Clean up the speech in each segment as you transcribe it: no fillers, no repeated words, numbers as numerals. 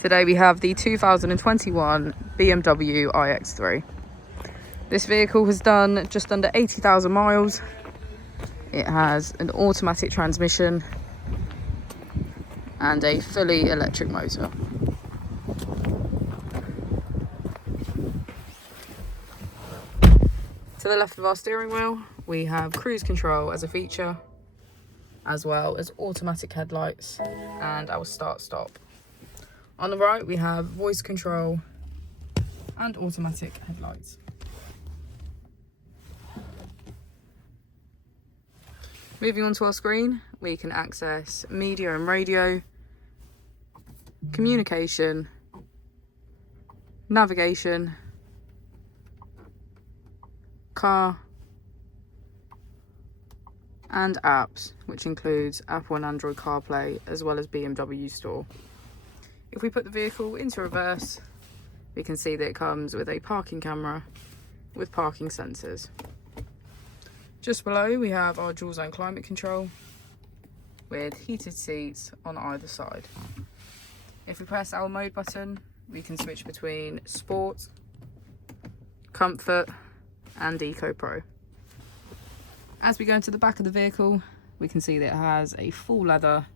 Today we have the 2021 BMW iX3. This vehicle has done just under 80,000 miles. It has an automatic transmission and a fully electric motor. To the left of our steering wheel, we have cruise control as a feature, as well as automatic headlights and our start-stop. On the right, we have voice control and automatic headlights. Moving on to our screen, we can access media and radio, communication, navigation, car, and apps, which includes Apple and Android CarPlay, as well as BMW Store. If we put the vehicle into reverse, we can see that it comes with a parking camera with parking sensors. Just below, we have our dual zone climate control with heated seats on either side. If we press our mode button, we can switch between Sport, Comfort, and Eco Pro. As we go into the back of the vehicle, we can see that it has a full leather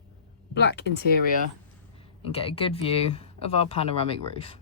black interior and get a good view of our panoramic roof.